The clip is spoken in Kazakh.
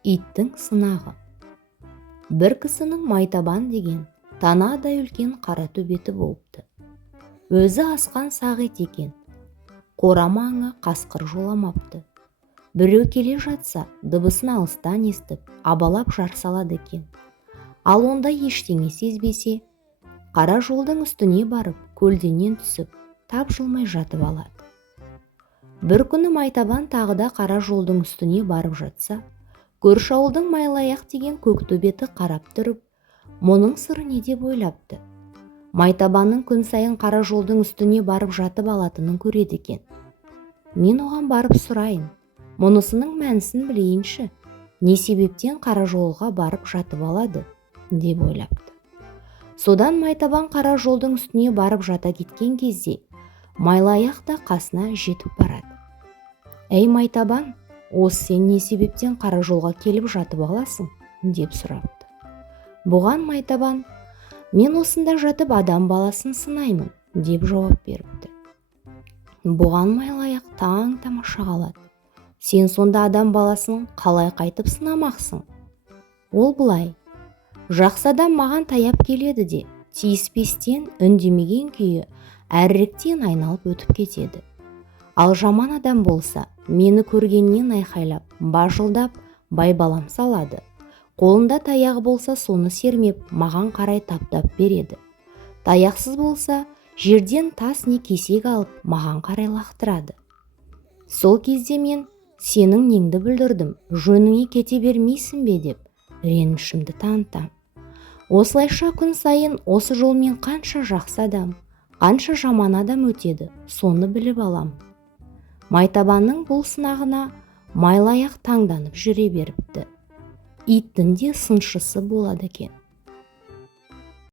Иттің сынағы. Бір кісінің Майтабан деген танадай үлкен қара төбеті болыпты. Өзі асқан сақ ит екен. Қора маңы қасқыр жоламапты. Біреу келе жатса, дыбысын алыстан естіп, абалап жар салады екен. Ал онда ештеңе сезбесе, қара жолдың үстіне барып, көлденең түсіп, тапжылмай жатып алады. Бір күні Майтабан тағы да қара жолдың үстіне барып жатса, көрші ауылдың Майлаяқ деген көк төбеті қарап тұрып, мұның сыры не деп ойлапты. Майтабанның күн сайын қара жолдың үстіне барып жатып алатынын көреді екен. Мен оған барып сұрайын, мұнысының мәнісін білейінші, не себептен қара жолға барып жатып алады, деп ойлапты. Содан Майтабан қара жолдың үстіне барып жата кеткен кезде, Майлаяқ та қасына жетіп барады. Әй Майтабан, осы сен не себептен қара жолға келіп жатып аласың, деп сұрапты. Бұған Майтабан, мен осында жатып адам баласын сынаймын, деп жауап беріпті. Бұған Майлаяқ таң тамаша қалады. Сен сонда адам баласын қалай қайтып сынамақсың? Ол былай, жақсы адам маған таяп келеді де, тиіспестен үндемеген күйі әріректен айналып өтіп кетеді. Ал жаман адам болса, мені көргеннен айқайлап, бажылдап, байбалам салады. Қолында таяғы болса, соны сермеп, маған қарай таптап береді. Таяқсыз болса, жерден тас не кесек алып, маған қарай лақтырады. Сол кезде мен сенің неңді бүлдірдім, жөніңе кете бермейсің бе деп, ренішімді танытам. Осылайша күн сайын осы жолмен қанша жақсы адам, қанша жаман адам өтеді, соны біліп алам. Майтабанның бұл сынағына Майлаяқ таңданып жүре беріпті. Иттің де сыншысы болады екен.